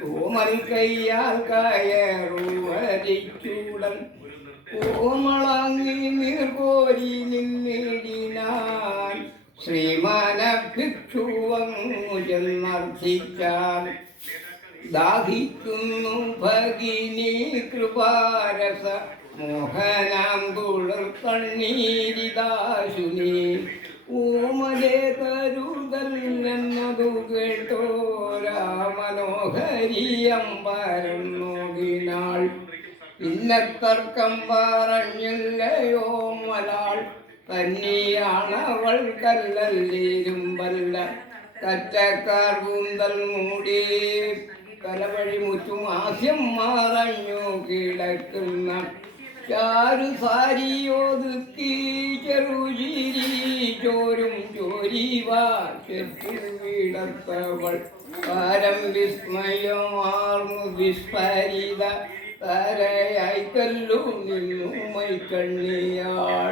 തോമൽ കയ്യാൽ കയറുവരിച്ചൂടൻ ഓമളങ്ങി നീർകോരി നിന്നിടിനാൻ ശ്രീമാന ഭിക്ഷുവങ്ങു ചെന്നർത്ഥിച്ചാൽ ദാഹിക്കുന്നു ഭഗിനി കൃപാരസ മോഹനാം തുളർ കണ്ണീരിദാശുനി ഓമലേ കരുതൽ എന്നതു കേട്ടോരാ മനോഹരിയമ്പരം നോകിനാൾ ഇന്നത്തർക്കം പറഞ്ഞില്ലയോ മലാൾ കന്നിയാണവൾ കല്ലല്ലിരുമ്പല്ല കറ്റക്കാർ കൂന്തൽ മൂടി കലവഴി മുറ്റും ആസ്യം മറഞ്ഞു കിടക്കുന്ന ചാരു സാരിയോതുക്കി ചെറുചിരി ചോരും ചോരിവാ ചെറ്റു വീടത്തവൾ പാരം വിസ്മയമാർന്നു വിസ്ഫരിത തരയായി കല്ലു നിന്നു മൈക്കണ്ണിയാൾ